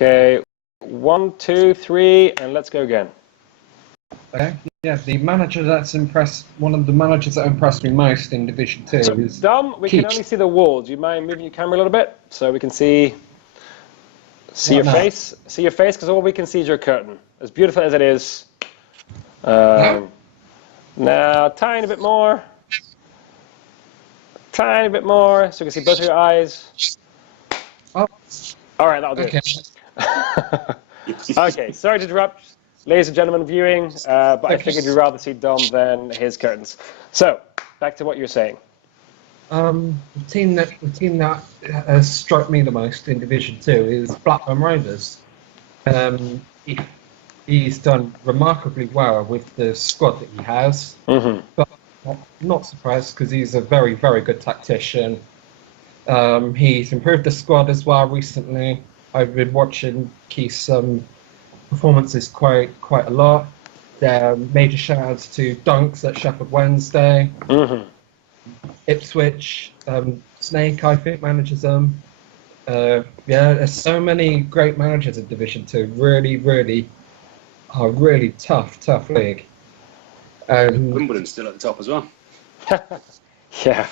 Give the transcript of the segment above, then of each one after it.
Okay, 1, 2, 3, and let's go again. Okay. Yeah, the manager that's impressed, one of the managers that impressed me most in Division 2 So, is Dom, we can only see the wall. Do you mind moving your camera a little bit so we can see your face? See your face, because all we can see is your curtain. As beautiful as it is. Now, tiny bit more. Tiny bit more, so we can see both of your eyes. Oh. All right, that'll do. Okay. Okay, sorry to interrupt, ladies and gentlemen viewing, but I figured you'd rather see Dom than his curtains. So, back to what you're saying. The team that has struck me the most in Division 2 is Blackburn Rovers. He's done remarkably well with the squad that he has. Mm-hmm. But not surprised because he's a very, very good tactician. He's improved the squad as well recently. I've been watching Keith's performances quite a lot. Major shout outs to Dunks at Sheffield Wednesday. Mm-hmm. Ipswich, Snake, I think, manages them. There's so many great managers in Division 2. Really tough league. Wimbledon's still at the top as well. Yeah.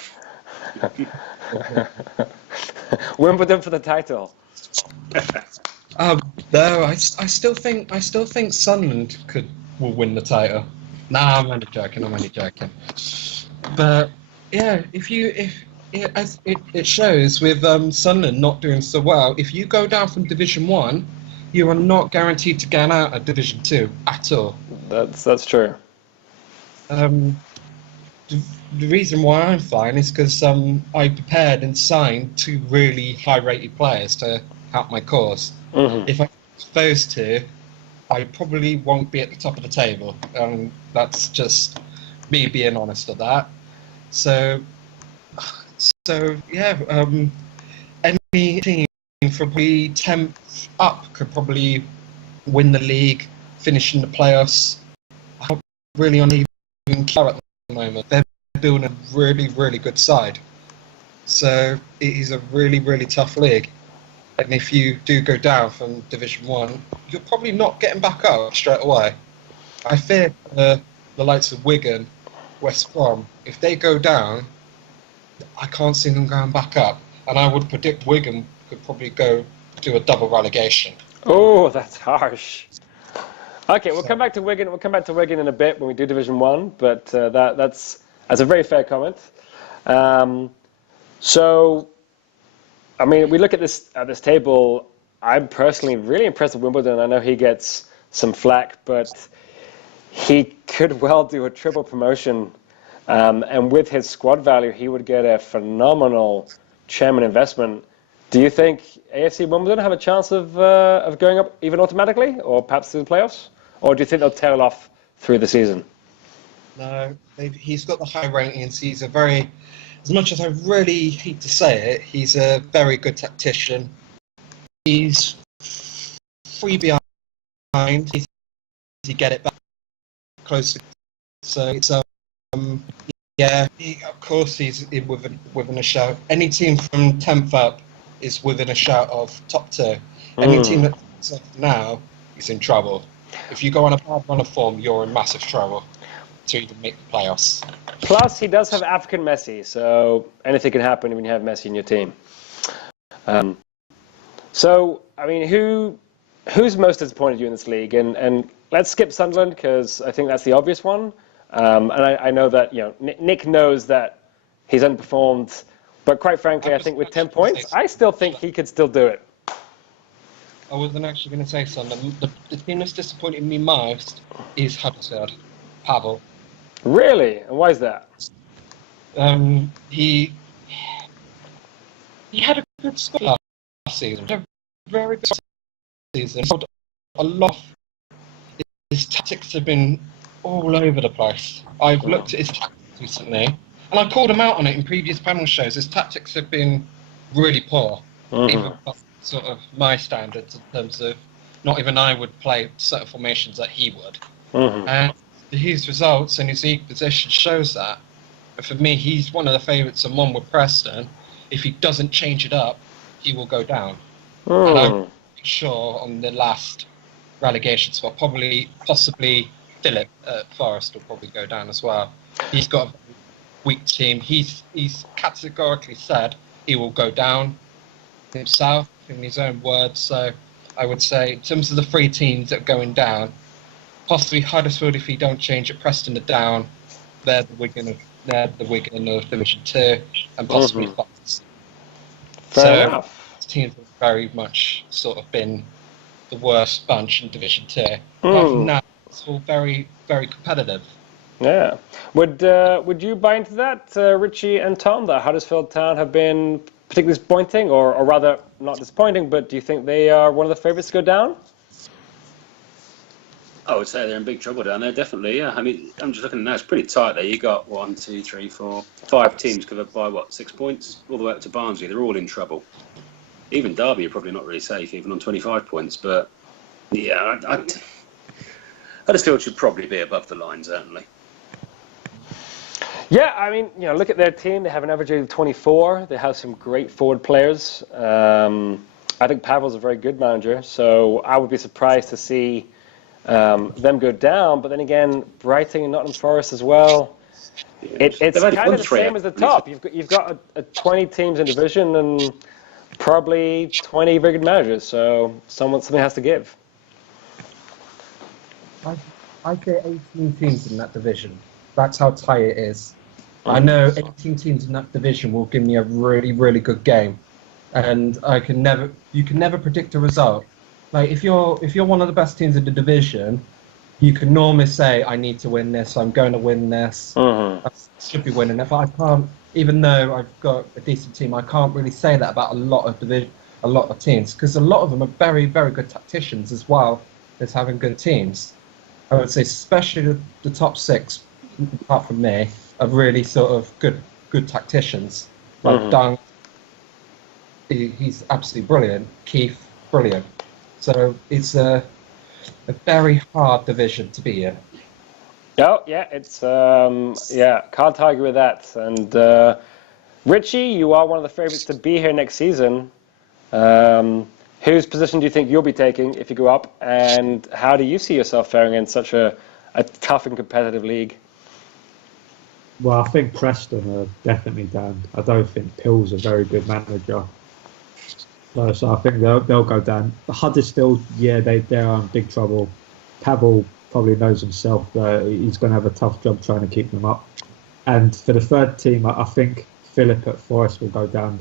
Wimbledon for the title. No, I still think Sunderland will win the title. Nah, I'm only joking. But yeah, as it shows with Sunderland not doing so well, if you go down from Division 1, you are not guaranteed to get out of Division 2 at all. That's true. The reason why I'm fine is because I prepared and signed 2 really high-rated players to help my cause. Mm-hmm. If I'm exposed to, I probably won't be at the top of the table. That's just me being honest at that. So yeah, any team from the 10th up could probably win the league, finish in the playoffs. I don't really even care at the moment. They're building a really good side. So it is a really tough league. And if you do go down from Division 1, you're probably not getting back up straight away. I fear the likes of Wigan, West Brom, if they go down, I can't see them going back up. And I would predict Wigan could probably go do a double relegation. Oh, that's harsh. Okay, we'll come back to Wigan. We'll come back to Wigan in a bit when we do Division 1, but that's a very fair comment. So, I mean, we look at this table. I'm personally really impressed with Wimbledon. I know he gets some flack, but he could well do a triple promotion. And with his squad value, he would get a phenomenal chairman investment. Do you think AFC Wimbledon have a chance of going up even automatically, or perhaps through the playoffs? Or do you think they'll tail off through the season? No, he's got the high ratings. He's a very, as much as I really hate to say it, he's a very good tactician. He's 3 behind. He get it back closer. So it's yeah. Of course, he's within a shout. Any team from 10th up is within a shout of top 2. Any team that's up now is in trouble. If you go on a bad run of form, you're in massive trouble to even make the playoffs. Plus, he does have African Messi, so anything can happen when you have Messi in your team. So, I mean, who's most disappointed you in this league? And let's skip Sunderland because I think that's the obvious one. And I know that Nick knows that he's underperformed, but quite frankly, I think with 10 points, I still think he could still do it. I wasn't actually going to say Sunderland. The team that's disappointed me most is Huddersfield. Pavel. Really? And why is that? He had a good score last season. A very good season. A lot of his tactics have been all over the place. I've looked at his tactics recently, and I called him out on it in previous panel shows. His tactics have been really poor. Even by sort of my standards in terms of not even I would play certain formations that he would. And his results and his league position shows that. And for me, he's one of the favourites and one with Preston. If he doesn't change it up, he will go down. And sure on the last relegation spot. Possibly Philip at Forest will probably go down as well. He's got a weak team. He's categorically said he will go down himself in his own words. So I would say in terms of the three teams that are going down, possibly Huddersfield if he don't change it, Preston are down. They're the Wigan of Division 2, and possibly Forest. Fair enough. Teams have very much sort of been the worst bunch in Division 2. Apart from that, it's all very, very competitive. Yeah. Would you buy into that, Richie and Tom, that Huddersfield Town have been particularly disappointing, or rather not disappointing, but do you think they are one of the favourites to go down? I would say they're in big trouble down there, definitely, yeah. I mean, I'm just looking now, it's pretty tight there. You got 1, 2, 3, 4, 5 teams covered by, 6 points? All the way up to Barnsley, they're all in trouble. Even Derby are probably not really safe, even on 25 points, but yeah, Huddersfield should probably be above the line, certainly. Yeah, I mean, look at their team. They have an average age of 24. They have some great forward players. I think Pavel's a very good manager, so I would be surprised to see them go down. But then again, Brighton and Nottingham Forest as well. It's kind of the same as the top. You've got a 20 teams in division and probably 20 very good managers. So something has to give. I'd say 18 teams in that division. That's how tight it is. I know 18 teams in that division will give me a really, really good game, and you can never predict a result. Like if you're one of the best teams in the division, you can normally say, I need to win this, I'm going to win this, I should be winning it. But I can't, even though I've got a decent team, I can't really say that about a lot of teams, because a lot of them are very, very good tacticians as well as having good teams. I would say especially the top 6, apart from me, are really sort of good tacticians. Like Dung, he's absolutely brilliant. Keith, brilliant. So it's a very hard division to be in. Oh, yeah, it's can't argue with that. And Richie, you are one of the favourites to be here next season. Whose position do you think you'll be taking if you go up, and how do you see yourself faring in such a tough and competitive league? Well, I think Preston are definitely down. I don't think Pill's a very good manager. So I think they'll go down. Huddersfield, yeah, they are in big trouble. Pavel probably knows himself that he's going to have a tough job trying to keep them up. And for the third team, I think Philip at Forest will go down.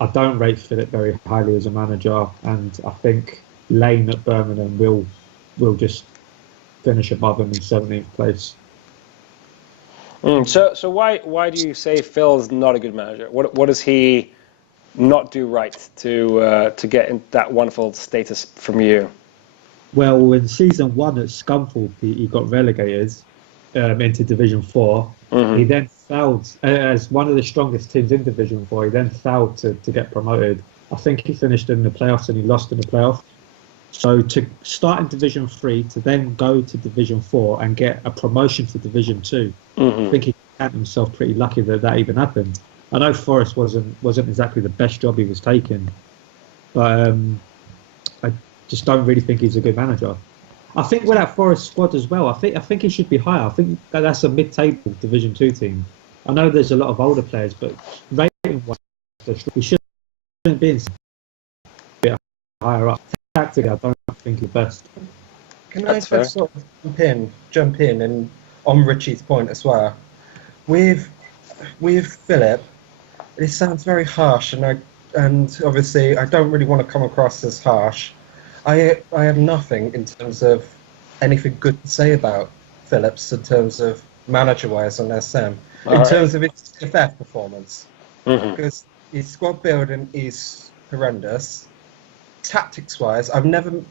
I don't rate Philip very highly as a manager, and I think Lane at Birmingham will just finish above him in 17th place. So why do you say Phil's not a good manager? What does he not do right to get in that wonderful status from you? Well, in season 1 at Scunthorpe, he got relegated into Division 4. He then failed as one of the strongest teams in Division 4. He then failed to get promoted. I think he finished in the playoffs and he lost in the playoffs. So to start in Division 3, to then go to Division 4 and get a promotion to Division 2, I think he counted himself pretty lucky that even happened. I know Forest wasn't exactly the best job he was taking, but I just don't really think he's a good manager. I think with that Forest squad as well, I think he should be higher. I think that's a mid-table Division 2 team. I know there's a lot of older players, but rating-wise, we shouldn't be a bit higher up. Tactically, I don't think he's best. Can I just sort of jump in, and on Richie's point as well? With Philip, it sounds very harsh, and obviously I don't really want to come across as harsh. I have nothing in terms of anything good to say about Phillips in terms of manager-wise on SM. Terms of his TFF performance, because his squad building is horrendous. Tactics-wise, I remember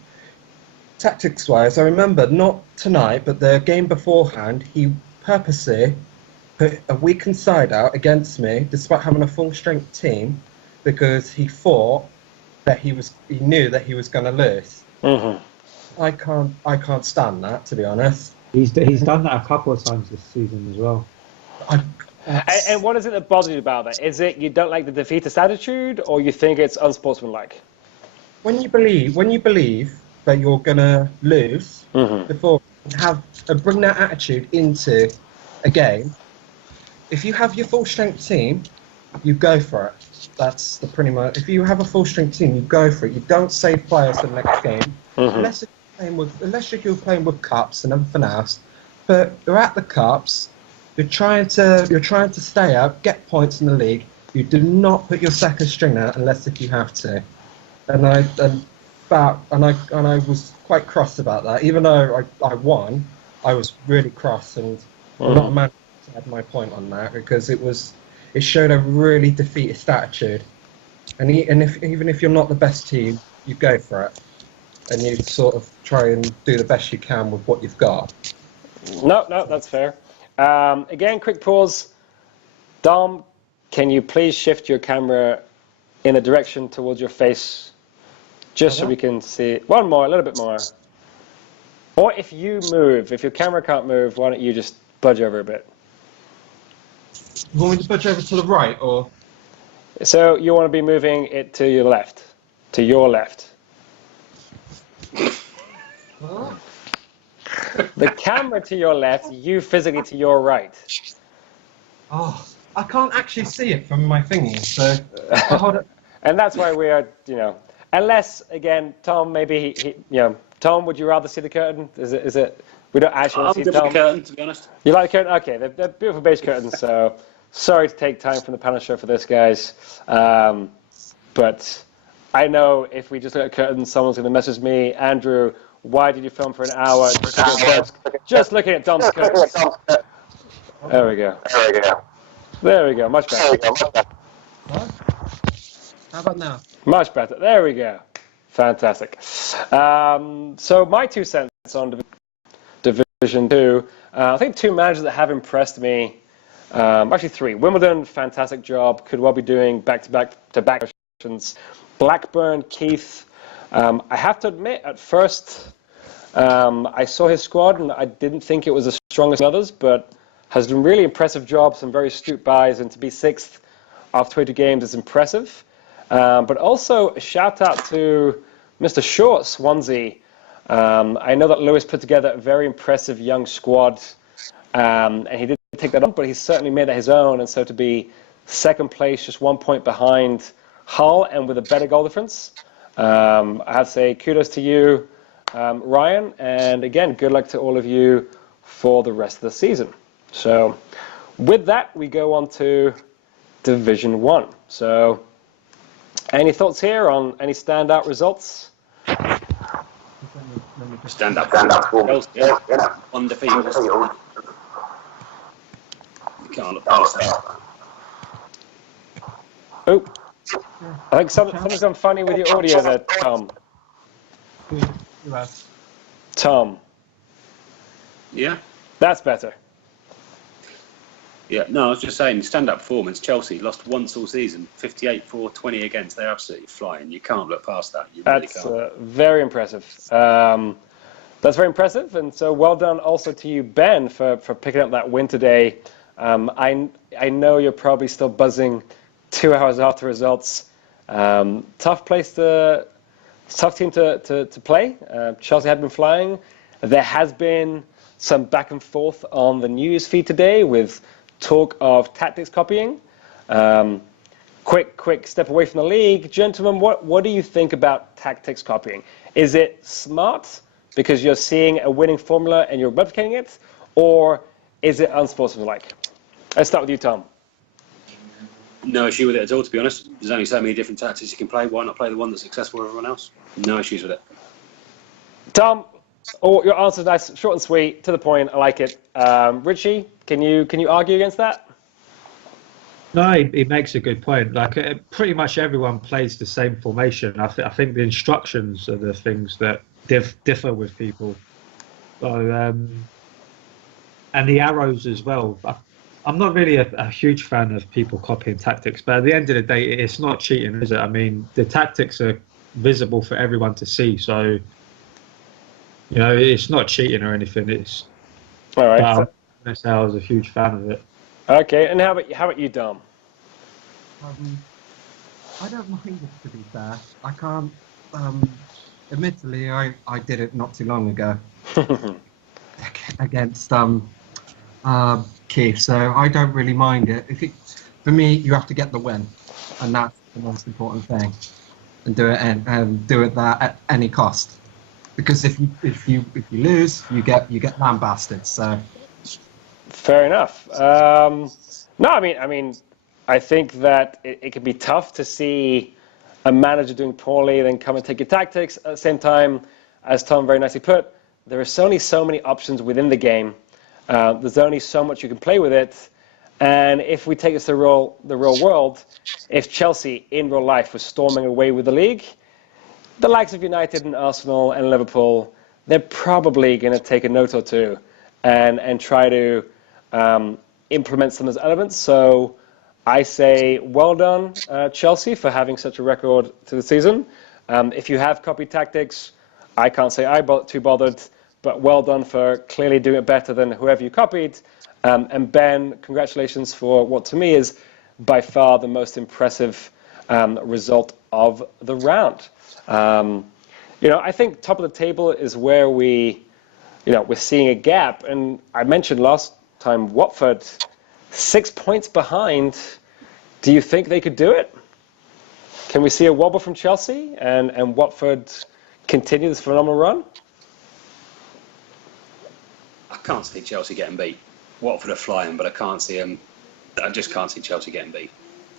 not tonight, but the game beforehand, he purposely put a weakened side out against me, despite having a full-strength team, because he thought that he knew that he was going to lose. I can't stand that, to be honest. He's done that a couple of times this season as well. And what is it that bothers you about that? Is it you don't like the defeatist attitude, or you think it's unsportsmanlike? when you believe that you're gonna lose Mm-hmm. before bring that attitude into a game. If you have your full strength team, you go for it. That's the pretty much. If you have a full strength team, you go for it. You don't save players for the next game, Mm-hmm. unless you're playing with cups and everything else. But you're at the cups. You're trying to stay up, get points in the league. You do not put your second string out unless if you have to. And I was quite cross about that. Even though I won, I was really cross, and a lot of man had my point on that because it showed a really defeatist attitude. Even if you're not the best team, you go for it, and you sort of try and do the best you can with what you've got. No, that's fair. Again, quick pause. Dom, can you please shift your camera in a direction towards your face, just so we can see one more, a little bit more. Or if you move, if your camera can't move, why don't you just budge over a bit? You want me to budge over to the right, or? So you want to be moving it to your left, to your left. Huh? The camera to your left, you physically to your right. Oh, I can't actually see it from my thingy, so I'll hold it. And that's why we are, unless, again, Tom, maybe, Tom, would you rather see the curtain? Is it, we don't actually want to see Tom? The curtain, to be honest. You like the curtain? Okay, they're beautiful beige curtains, so sorry to take time from the panel show for this, guys. But I know if we just look at curtains, someone's going to message me, Andrew, why did you film for an hour just looking at Dom's curtains? There we go. There we go, much better. What? How about now? Much better. There we go. Fantastic. So my 2 cents on Division 2. I think 2 managers that have impressed me. Actually 3. Wimbledon, fantastic job. Could well be doing back-to-back sessions. Blackburn, Keith. I have to admit, at first, I saw his squad and I didn't think it was as strong as others, but has done really impressive job, some very astute buys, and to be 6th after 22 games is impressive. But also a shout out to Mr. Short, Swansea. I know that Lewis put together a very impressive young squad, and he did take that on, but he certainly made it his own. And so to be 2nd place, just 1 point behind Hull, and with a better goal difference, I have to say kudos to you, Ryan. And again, good luck to all of you for the rest of the season. So with that, we go on to Division 1. So any thoughts here on any standout results? Stand up. Yeah. Undefeated. You can't look past that. Oh, I think something's gone funny with your audio there, Tom. Tom. Yeah? That's better. Yeah, no, I was just saying, stand-up performance, Chelsea lost once all season, 58-4-20 against. They're absolutely flying. You can't look past that. You really can't. That's very impressive. That's very impressive, and so well done also to you, Ben, for picking up that win today. I know you're probably still buzzing 2 hours after results. Tough team to play. Chelsea had been flying. There has been some back and forth on the news feed today with talk of tactics copying. Quick step away from the league. Gentlemen, what do you think about tactics copying? Is it smart because you're seeing a winning formula and you're replicating it? Or is it unsportsmanlike? Let's start with you, Tom. No issue with it at all, to be honest. There's only so many different tactics you can play. Why not play the one that's successful for everyone else? No issues with it. Tom, your answer's nice, short and sweet, to the point. I like it. Richie, can you argue against that? No, he makes a good point. Like pretty much everyone plays the same formation. I think the instructions are the things that differ with people. So and the arrows as well. I'm not really a huge fan of people copying tactics, but at the end of the day, it's not cheating, is it? I mean, the tactics are visible for everyone to see, so it's not cheating or anything. It's all right. That's how I was a huge fan of it. Okay, and how about you, Dom? I don't mind it, to be fair. I can't Admittedly, I did it not too long ago against Keith, so I don't really mind it. For me, you have to get the win, and that's the most important thing, and do it that at any cost. Because if you lose, you get lambasted. So fair enough. No, I mean, I think that it can be tough to see a manager doing poorly, then come and take your tactics. At the same time, as Tom very nicely put, there are only so many options within the game. There's only so much you can play with it. And if we take this to the real world, if Chelsea in real life was storming away with the league, the likes of United and Arsenal and Liverpool, they're probably going to take a note or two and try to implement some of those elements. So I say well done, Chelsea, for having such a record to the season. If you have copied tactics, I can't say I'm too bothered, but well done for clearly doing it better than whoever you copied. And Ben, congratulations for what to me is by far the most impressive result of the round. I think top of the table is where we're seeing a gap. And I mentioned last time Watford, 6 points behind. Do you think they could do it? Can we see a wobble from Chelsea and Watford continue this phenomenal run? I can't see Chelsea getting beat. Watford are flying, but I just can't see Chelsea getting beat.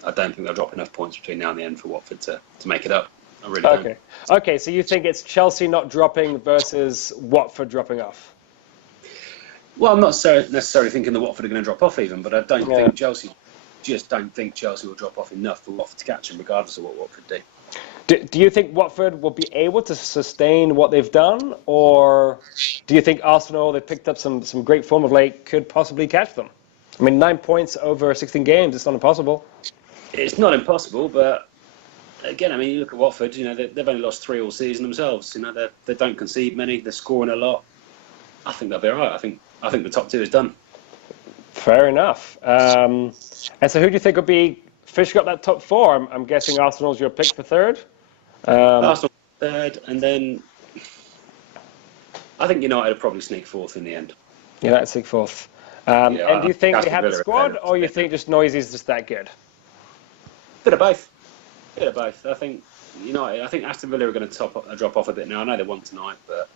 I don't think they'll drop enough points between now and the end for Watford to make it up. I really don't. Okay, so you think it's Chelsea not dropping versus Watford dropping off? Well, I'm not necessarily thinking that Watford are going to drop off even, but I don't think Chelsea will drop off enough for Watford to catch them, regardless of what Watford do. Do you think Watford will be able to sustain what they've done, or do you think Arsenal, they picked up some great form of late, could possibly catch them? I mean, 9 points over 16 games, it's not impossible. It's not impossible, but again, I mean, you look at Watford, they've only lost 3 all season themselves. They don't concede many, they're scoring a lot. I think they'll be all right. I think the top 2 is done. Fair enough. And so who do you think will be finishing up that top 4? I'm guessing Arsenal's your pick for third? Arsenal third, and then I think United will probably sneak fourth in the end. United sneak fourth. And do you think they have the squad, or you think just Noisy's just that good? Bit of both. I think Aston Villa are going to drop off a bit now. I know they won tonight, but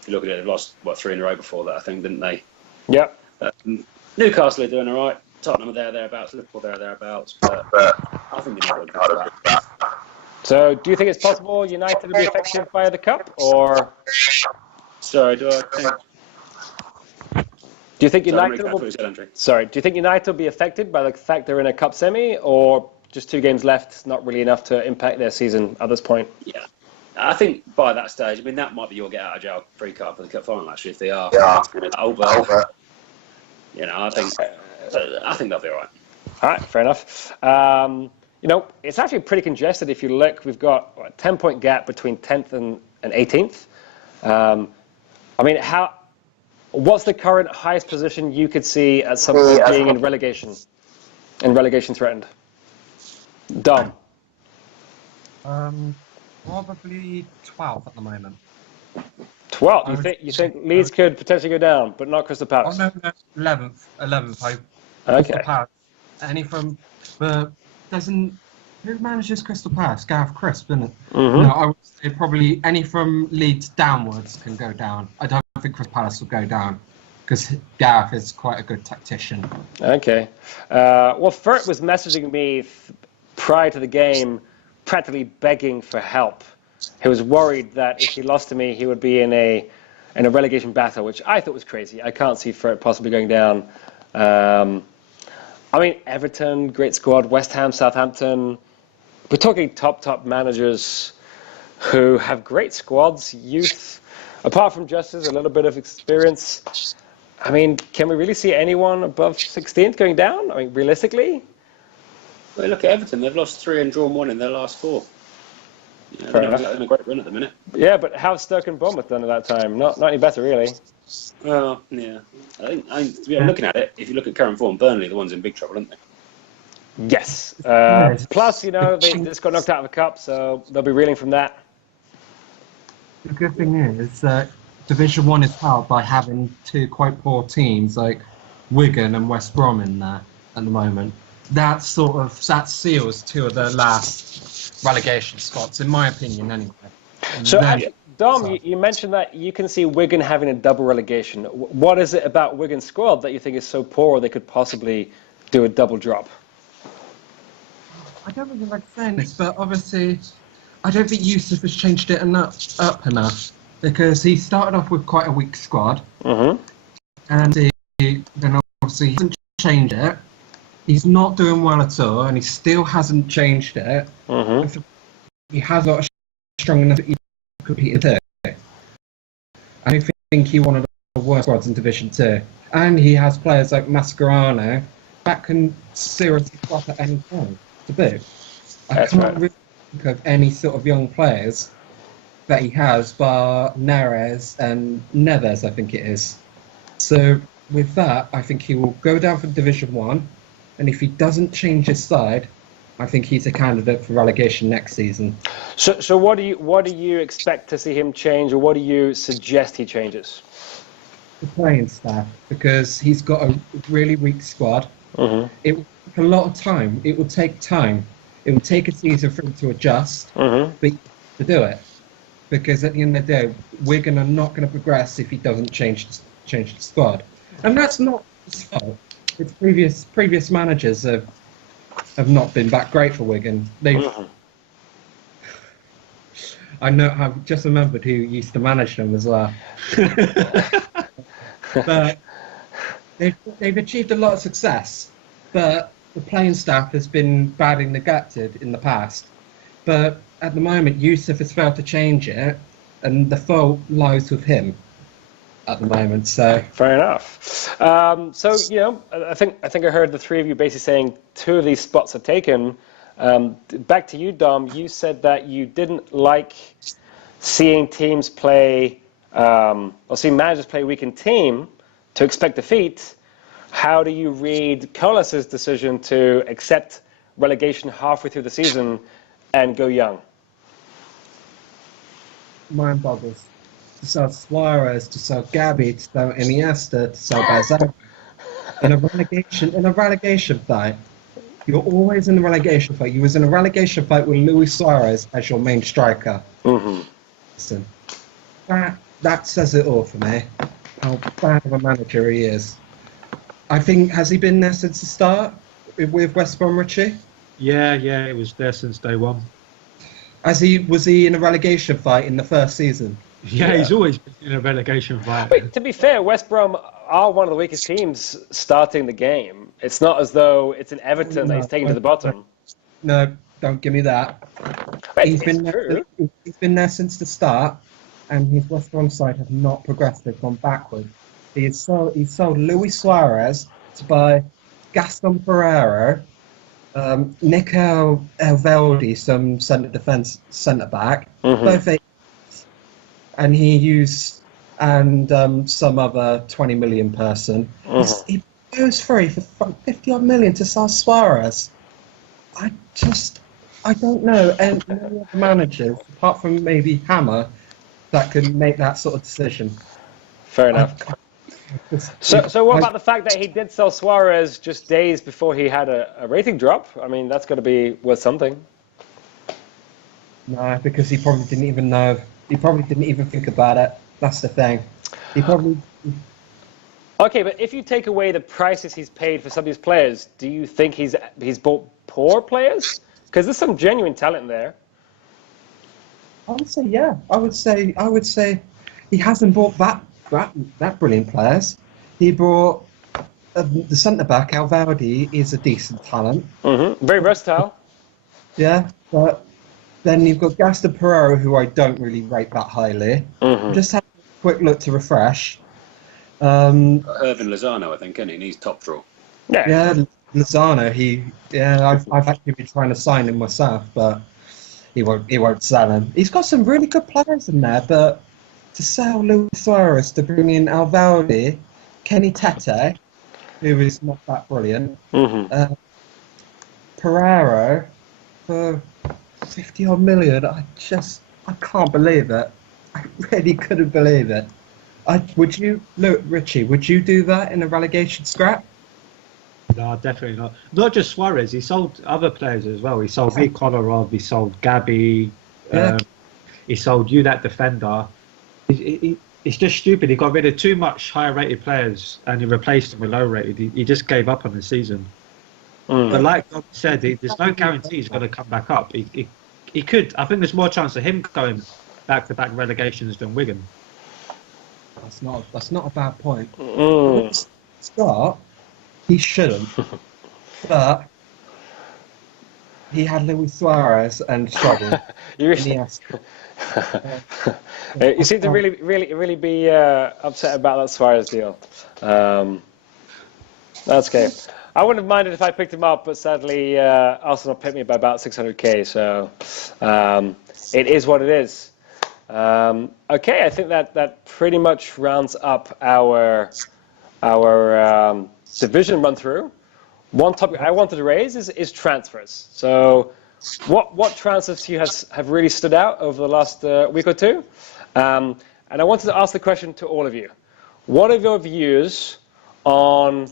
if you look at it, they've lost 3 in a row before that, I think, didn't they? Yep. Newcastle are doing all right. Tottenham are thereabouts. Liverpool thereabouts. But I think United will do that. So, do you think it's possible United will be affected by the cup, or? Sorry, do I think? Do you think United will? Sorry, do you think United will be affected by the fact they're in a cup semi, or just 2 games left, not really enough to impact their season at this point? Yeah, I think by that stage, I mean that might be your get out of jail free card for the cup final. Actually, if they are over, I think they'll be all right. All right, fair enough. It's actually pretty congested. If you look, we've got a 10-point gap between 10th and 18th. What's the current highest position you could see at some point being in relegation threatened? Dom. Probably 12 at the moment. 12. You think Leeds could potentially go down, but not Crystal Palace? Oh no, 11th. Okay. Palace. Who manages Crystal Palace? Gareth Crisp, isn't it? Mm-hmm. No, I would say probably any from Leeds downwards can go down. I don't think Crystal Palace will go down because Gareth is quite a good tactician. Okay. Fert was messaging me prior to the game, practically begging for help. He was worried that if he lost to me, he would be in a relegation battle, which I thought was crazy. I can't see Fert possibly going down. Everton, great squad. West Ham, Southampton. We're talking top managers who have great squads, youth. Apart from Justice, a little bit of experience. Can we really see anyone above 16th going down? Realistically? Well, look at Everton. They've lost 3 and drawn 1 in their last 4. They're in a great run at the minute. Yeah, but how's Stoke and Bournemouth done at that time? Not any better, really. Well, yeah. I'm looking at it. If you look at current form, Burnley are the ones in big trouble, aren't they? Yes. Plus, they just got knocked out of the cup, so they'll be reeling from that. The good thing is that Division 1 is held by having two quite poor teams like Wigan and West Brom in there at the moment. That seals two of the last relegation spots, in my opinion, anyway. So, Dom, you mentioned that you can see Wigan having a double relegation. What is it about Wigan's squad that you think is so poor they could possibly do a double drop? I don't really like saying this, but obviously, I don't think Yusuf has changed it up enough, because he started off with quite a weak squad, and then obviously he hasn't changed it. He's not doing well at all, and he still hasn't changed it. He has got a strong enough that he could compete in third. I don't think he wanted the worst squads in Division 2. And he has players like Mascherano that can seriously flop at any time to boot. I can't really think of any sort of young players that he has, bar Neres and Neves, I think it is. So with that, I think he will go down from Division 1, and if he doesn't change his side, I think he's a candidate for relegation next season. So what do you expect to see him change, or what do you suggest he changes? The playing staff, because he's got a really weak squad. It will take a lot of time. It will take time. It will take a season for him to adjust, but to do it. Because at the end of the day, Wigan are not going to progress if he doesn't change the squad. And that's not his fault. It's previous managers have not been that great for Wigan. I've just remembered who used to manage them as well. But they've achieved a lot of success, but the playing staff has been badly neglected in the past. But at the moment, Yusuf has failed to change it, and the fault lies with him at the moment. So fair enough. So I think I heard the three of you basically saying two of these spots are taken. Back to you, Dom. You said that you didn't like seeing teams play, or seeing managers play a weakened team to expect defeat. How do you read Colas's decision to accept relegation halfway through the season and go young? Mind boggles. To sell Suarez, to sell Gabby, to sell Iniesta, to sell Bazak. In a relegation fight, you're always in a relegation fight. You was in a relegation fight with Luis Suarez as your main striker. Listen, that says it all for me. How bad of a manager he is. I think, has he been there since the start with West Brom, Richie? Yeah, he was there since day one. Was he in a relegation fight in the first season? Yeah, he's always been in a relegation fight. But to be fair, West Brom are one of the weakest teams starting the game. It's not as though it's an Everton that he's taken to the bottom. No, don't give me that. He's been there since the start, and his West Brom side have not progressed. They've gone backwards. He sold Luis Suarez to buy Gaston Pereira, Nico Elveldi, some centre back, both and he used some other 20 million person. He goes free for 50 odd million to sell Suarez. I don't know any other managers apart from maybe Hammer that can make that sort of decision. Fair enough. So what about the fact that he did sell Suarez just days before he had a rating drop? I mean, that's got to be worth something. No, because he probably didn't even know. He probably didn't even think about it. That's the thing. He probably... Okay, but if you take away the prices he's paid for some of these players, do you think he's bought poor players? Because there's some genuine talent there. I would say, yeah. I would say he hasn't bought that brilliant players. He brought the centre back Alvaldi is a decent talent. Very versatile. Yeah, but then you've got Gaston Pereira, who I don't really rate that highly. Just have a quick look to refresh. Irvin Lozano, I think, isn't he? And he's top draw. Yeah, Lozano. I've actually been trying to sign him myself, but he won't sell him. He's got some really good players in there, but to sell Luis Suarez, to bring in Alvaldi, Kenny Tete, who is not that brilliant, Pereira for 50 odd million, I can't believe it. I really couldn't believe it. Would you, look, Richie, would you do that in a relegation scrap? No, definitely not. Not just Suarez. He sold other players as well. He sold me Kolarov. He sold Gabby. Yeah. He sold you that defender. It's just stupid. He got rid of too much higher rated players and he replaced them with low rated. He just gave up on the season. But like Dom said, there's no guarantee he's going to come back up. He could. I think there's more chance of him going back-to-back relegations than Wigan. That's not a bad point. At the start, he shouldn't. But he had Luis Suarez and struggled. You seem to really be upset about that Suarez deal. That's okay. I wouldn't have minded if I picked him up, but sadly, Arsenal picked me by about 600k. So it is what it is. Okay, I think that pretty much rounds up our division run through. One topic I wanted to raise is transfers. So, what transfers to you have really stood out over the last week or two? And I wanted to ask the question to all of you: what are your views on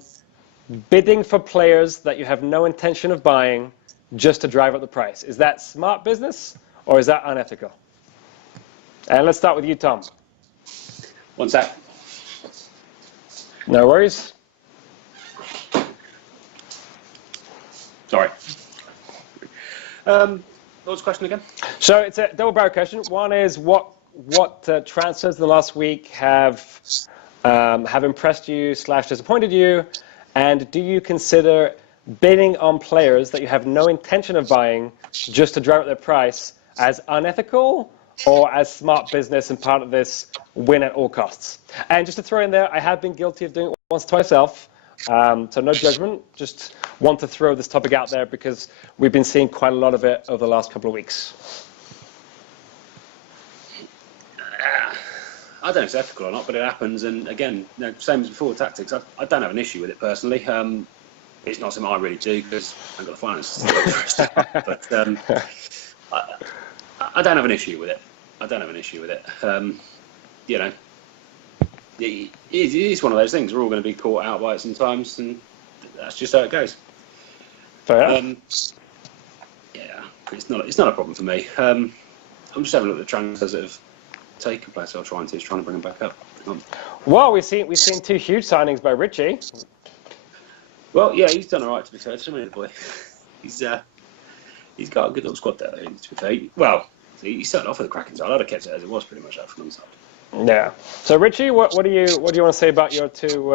bidding for players that you have no intention of buying just to drive up the price? Is that smart business or is that unethical? And let's start with you, Tom. One sec. No worries. Sorry. What was the question again? So it's a double-barrel question. One is what transfers in the last week have impressed you / disappointed you, and do you consider bidding on players that you have no intention of buying just to drive up their price as unethical or as smart business and part of this win at all costs? And just to throw in there, I have been guilty of doing it once or twice myself, so no judgment. Just want to throw this topic out there because we've been seeing quite a lot of it over the last couple of weeks. I don't know if it's ethical or not, but it happens. And again, same as before, tactics. I don't have an issue with it personally. It's not something I really do because I've got the finances to do it. But I don't have an issue with it. It is one of those things. We're all going to be caught out by it sometimes, and that's just how it goes. Fair enough. Yeah, it's not a problem for me. I'm just having a look at the transfers that have taken place. I'm trying to bring them back up. Well, we've seen 2 huge signings by Richie. Well, yeah, he's done all right, to be fair. To me, the boy, he's got a good little squad there. To be fair, well, he started off with a cracking side. I'd have kept it as it was, pretty much, out from inside. Yeah. So, Richie, what do you want to say about your 2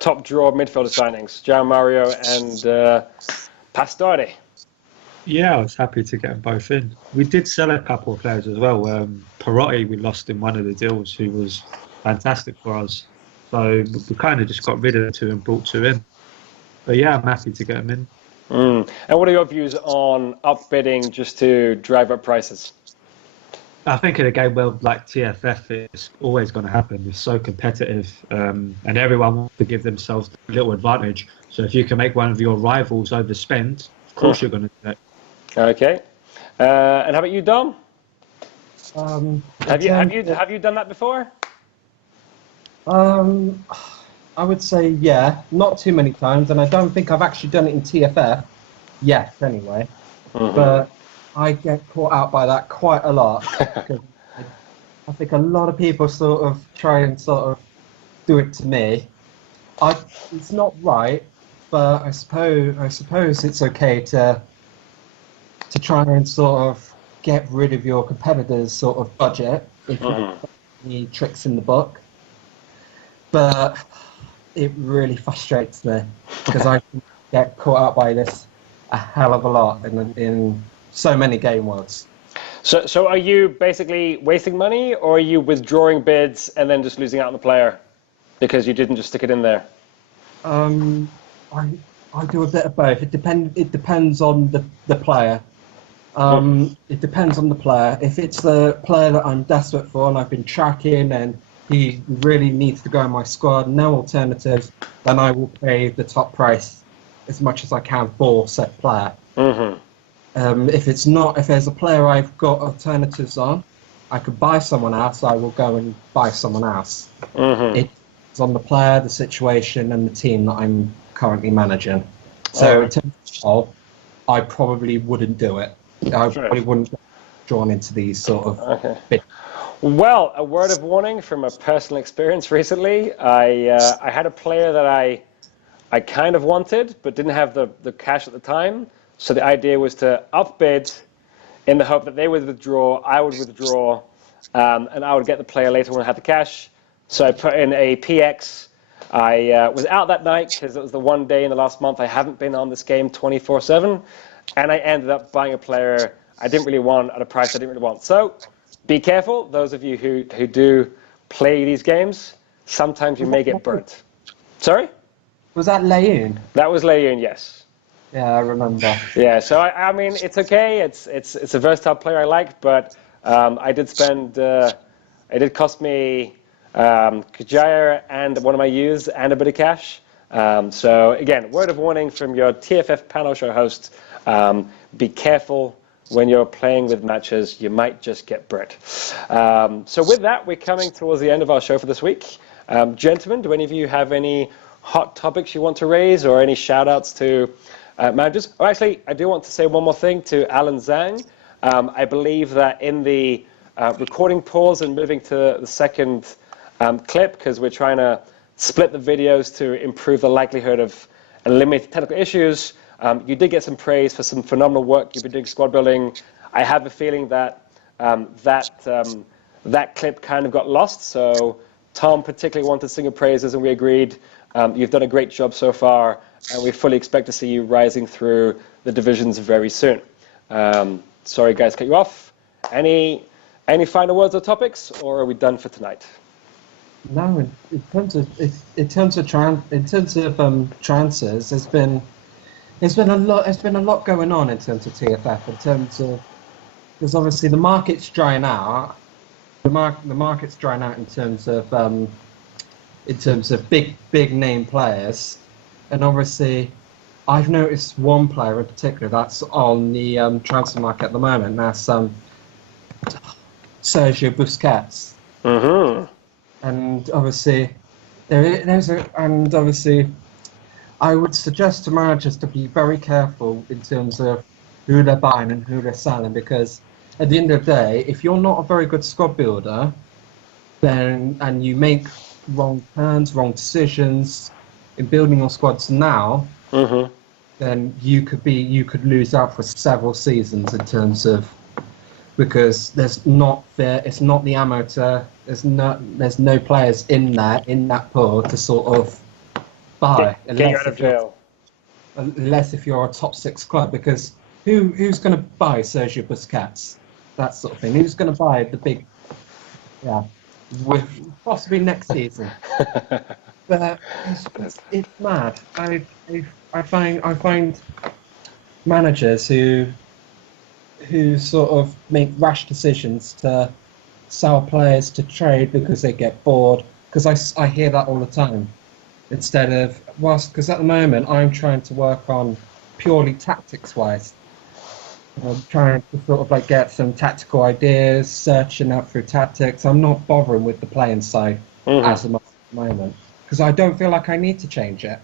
top draw midfielder signings, João Mario and Pastore? Yeah, I was happy to get them both in. We did sell a couple of players as well. Perotti, we lost in one of the deals, who was fantastic for us. So we kind of just got rid of 2 and brought 2 in. But yeah, I'm happy to get them in. And what are your views on upbidding just to drive up prices? I think in a game where like TFF, it's always going to happen. It's so competitive, and everyone wants to give themselves a little advantage. So if you can make one of your rivals overspend, of course you're going to do that. Okay. And how about you, Dom? Have you done that before? I would say yeah, not too many times, and I don't think I've actually done it in TFF yet, anyway. But I get caught out by that quite a lot. Because I think a lot of people sort of try and sort of do it to me. It's not right, but I suppose it's okay to try and sort of get rid of your competitors' sort of budget if you have any tricks in the book. But it really frustrates me because I get caught out by this a hell of a lot in so many game modes. So are you basically wasting money, or are you withdrawing bids and then just losing out on the player because you didn't just stick it in there? I do a bit of both. It depends on the player. It depends on the player. If it's the player that I'm desperate for and I've been tracking and he really needs to go in my squad, no alternatives, then I will pay the top price as much as I can for said player. If there's a player I've got alternatives on, I could buy someone else, I will go and buy someone else. Mm-hmm. It's on the player, the situation, and the team that I'm currently managing. So in terms of, I probably wouldn't do it. I probably wouldn't get drawn into these sort of bits. Well, a word of warning from a personal experience recently. I had a player that I kind of wanted, but didn't have the cash at the time. So the idea was to upbid in the hope that they would withdraw, I would withdraw, and I would get the player later when I had the cash. So I put in a PX. I was out that night because it was the one day in the last month I haven't been on this game 24/7, and I ended up buying a player I didn't really want at a price I didn't really want. So be careful, those of you who do play these games. Sometimes you may get burnt. Sorry? Was that Layun? That was Layun, yes. Yeah, I remember. Yeah, so I mean, it's okay. It's a versatile player I like, but I did spend. It did cost me Kajaya and one of my U's and a bit of cash. So again, word of warning from your TFF panel show host: be careful when you're playing with matches. You might just get burnt. So with that, we're coming towards the end of our show for this week. Gentlemen, do any of you have any hot topics you want to raise, or any shout-outs to managers? Oh, actually, I do want to say one more thing to Alan Zhang. I believe that in the recording pause and moving to the second clip, because we're trying to split the videos to improve the likelihood of eliminating technical issues, you did get some praise for some phenomenal work you've been doing squad building. I have a feeling that that clip kind of got lost, so Tom particularly wanted to sing your praises, and we agreed. You've done a great job so far, and we fully expect to see you rising through the divisions very soon. Sorry, guys, cut you off. Any final words or topics, or are we done for tonight? No, in terms of transfers, there's been a lot going on in terms of TFF. In terms of, because obviously the market's drying out. The market's drying out in terms of big name players, and obviously I've noticed one player in particular that's on the transfer market at the moment, and that's Sergio Busquets. Mm-hmm. And obviously I would suggest to managers to be very careful in terms of who they're buying and who they're selling, because at the end of the day, if you're not a very good squad builder, then and you make wrong turns, wrong decisions in building your squads now, then you could lose out for several seasons in terms of, because it's not the amateur, there's no players in that pool to sort of buy Get out of jail. Unless if you're a top 6 club, because who's going to buy Sergio Busquets, that sort of thing? Who's going to buy the big, with possibly next season? But it's mad. I find managers who sort of make rash decisions to sell players to trade because they get bored. Because I hear that all the time. Instead of, because at the moment I'm trying to work on purely tactics-wise. I'm trying to sort of like get some tactical ideas, searching out through tactics. I'm not bothering with the playing side as of the moment, because I don't feel like I need to change it.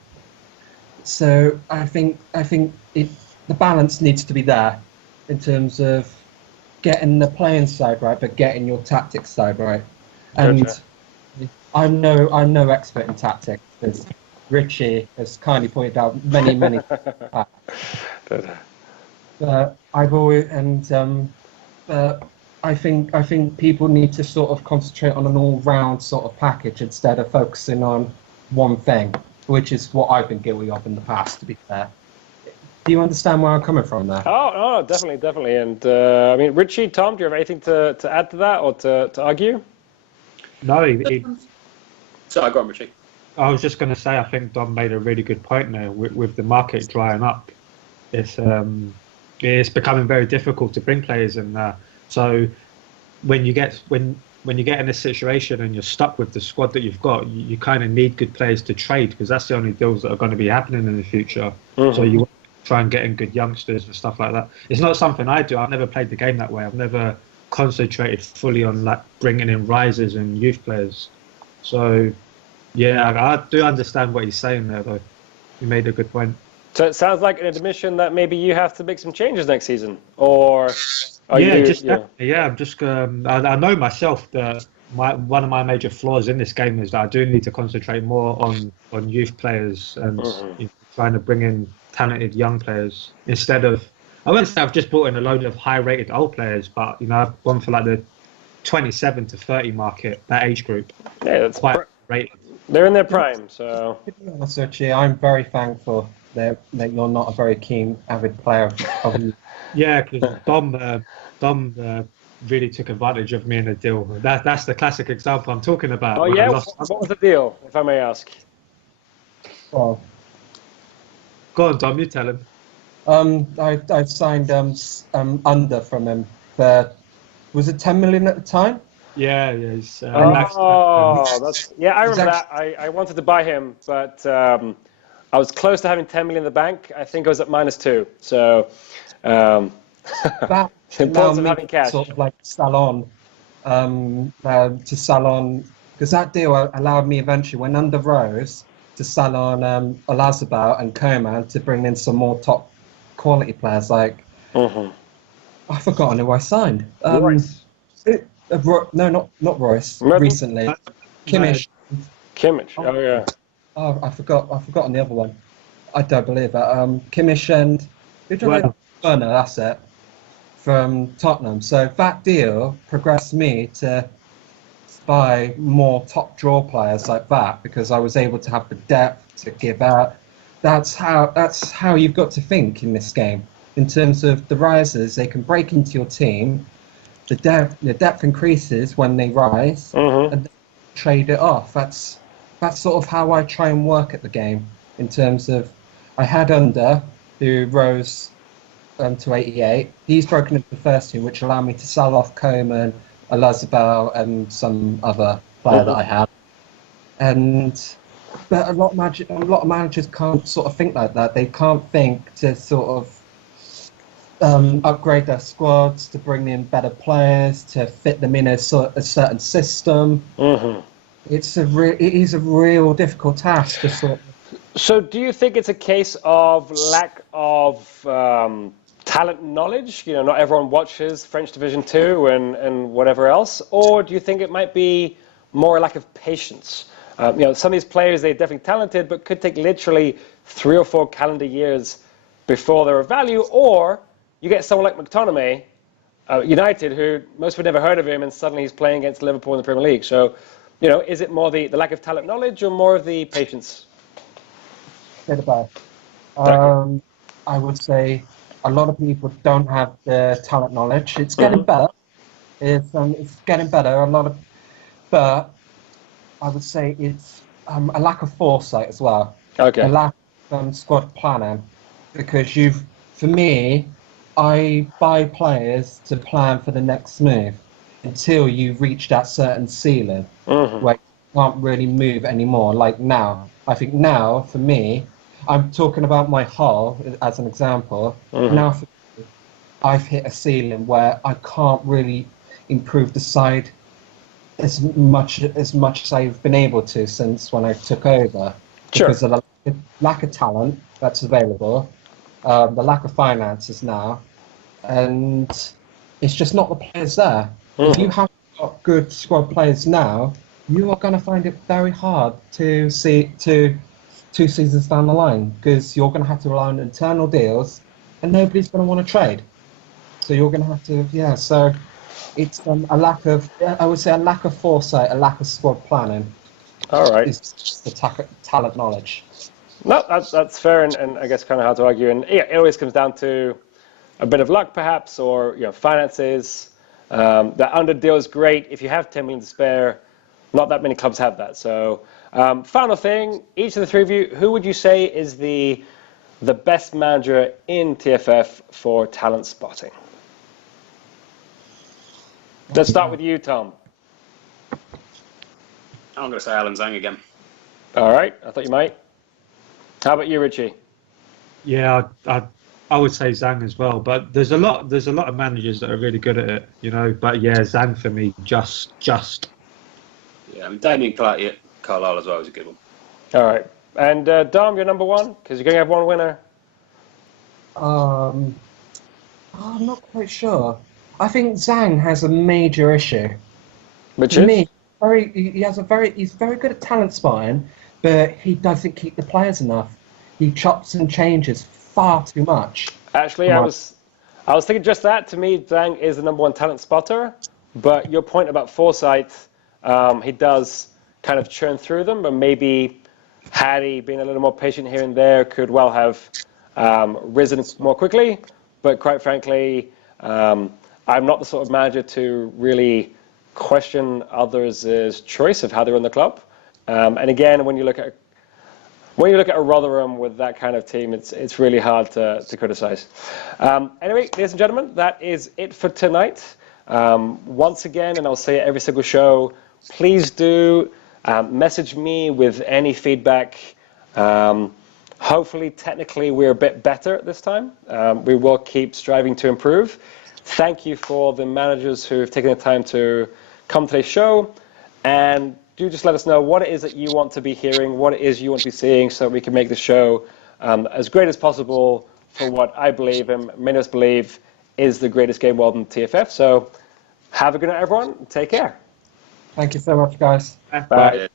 So I think the balance needs to be there in terms of getting the playing side right, but getting your tactics side right. And Gotcha. I'm no expert in tactics, as Richie has kindly pointed out many times. I've always I think people need to sort of concentrate on an all-round sort of package instead of focusing on one thing, which is what I've been guilty of in the past, to be fair. Do you understand where I'm coming from there? Oh, definitely. And I mean, Richie, Tom, do you have anything to add to that or to argue? No, So I got Richie. I was just going to say, I think Dom made a really good point there. With the market drying up, it's becoming very difficult to bring players in there. So when you get in this situation and you're stuck with the squad that you've got, you kind of need good players to trade, because that's the only deals that are going to be happening in the future. So you want to try and get in good youngsters and stuff like that. It's not something I do. I've never played the game that way. I've never concentrated fully on like bringing in risers and youth players. So yeah, I do understand what he's saying there, though. You made a good point. So it sounds like an admission that maybe you have to make some changes next season, or are Yeah, you? just Yeah. yeah. I'm just I know myself that one of my major flaws in this game is that I do need to concentrate more on youth players and trying to bring in talented young players instead of. I wouldn't say I've just brought in a load of high-rated old players, but I've gone for like the 27 to 30 market, that age group, Yeah, that's quite rated. they're in their prime, so. To be honest, Richie, I'm very thankful that you're not a very keen, avid player of Yeah, because Dom really took advantage of me in a deal. That's the classic example I'm talking about Oh when I yeah, lost. what was the deal, if I may ask? well. Go on, Dom, you tell him. I signed under from him for, was it 10 million at the time? Yeah, yeah. He's, That's yeah. I remember that. I wanted to buy him, but I was close to having 10 million in the bank. I think I was at -2. So That the importance of allowed me having cash. sort of like to sell on, because that deal allowed me eventually, when under rose, to sell on Olazabal and Coman to bring in some more top quality players. Like I've forgotten who I signed. Royce. No, not Royce. Merton? Recently, Kimmich. Kimmich. Oh yeah. Oh, I've forgotten the other one. I don't believe it. Kimmich and Werner. Werner, that's it, from Tottenham. So that deal progressed me to buy more top draw players like that because I was able to have the depth to give out. That's how you've got to think in this game. In terms of the risers, they can break into your team. The depth increases when they rise, and trade it off. That's sort of how I try and work at the game. In terms of, I had under who rose to 88. He's broken into the first team, which allowed me to sell off Coman, Elizabeth, and some other player that I had. But a lot of managers can't sort of think like that. They can't think to sort of upgrade their squads, to bring in better players, to fit them in a certain system. It is a real difficult task to sort of. So, do you think it's a case of lack of talent knowledge? Not everyone watches French Division 2 and whatever else, or do you think it might be more a lack of patience? Some of these players, they're definitely talented, but could take literally 3 or 4 calendar years before they're of value, or you get someone like McTominay, United, who most have never heard of him, and suddenly he's playing against Liverpool in the Premier League. So, is it more the lack of talent knowledge or more of the patience? Bit about. I would say a lot of people don't have the talent knowledge. It's getting better. It's getting better. But I would say it's a lack of foresight as well. Okay. A lack of squad planning, because for me, I buy players to plan for the next move until you reach that certain ceiling where you can't really move anymore. Like now, I think now for me, I'm talking about my Hull as an example. Now for me, I've hit a ceiling where I can't really improve the side as much as I've been able to since when I took over, because of the lack of talent that's available, the lack of finances now, and it's just not the players there. If you have got good squad players now, you are going to find it very hard to see 2 seasons down the line, because you're going to have to rely on internal deals, and nobody's going to want to trade. So you're going to have to, So it's a lack of, I would say, a lack of foresight, a lack of squad planning. All right. Is the talent knowledge. No, that's fair, and I guess kind of hard to argue. And yeah, it always comes down to a bit of luck, perhaps, or finances. The under deal is great if you have 10 million to spare. Not that many clubs have that. So, final thing, each of the 3 of you, who would you say is the best manager in TFF for talent spotting? Let's start with you, Tom. I'm going to say Alan Zhang again. All right, I thought you might. How about you, Richie? Yeah, I would say Zhang as well, but there's a lot of managers that are really good at it, you know. But yeah, Zhang for me, just. Yeah, I mean, Damien Carlisle as well is a good one. All right. And Dom, you're number one because you're going to have one winner. I'm not quite sure. I think Zhang has a major issue. Which To is? me, he's very good at talent spotting, but he doesn't keep the players enough. He chops and changes far too much. Actually, I was thinking just that. To me, Zhang is the number one talent spotter. But your point about foresight, he does kind of churn through them, but maybe had he been a little more patient here and there, could well have risen more quickly. But quite frankly, I'm not the sort of manager to really question others' choice of how they run the club. And again, when you look at a Rotherham with that kind of team, it's really hard to criticize. Anyway, ladies and gentlemen, that is it for tonight. Once again, and I'll say it every single show, please do message me with any feedback. Hopefully, technically, we're a bit better this time. We will keep striving to improve. Thank you for the managers who have taken the time to come to today's show. And do just let us know what it is that you want to be hearing, what it is you want to be seeing, so we can make the show as great as possible for what I believe and many of us believe is the greatest game world in TFF. So have a good night, everyone. Take care. Thank you so much, guys. Bye.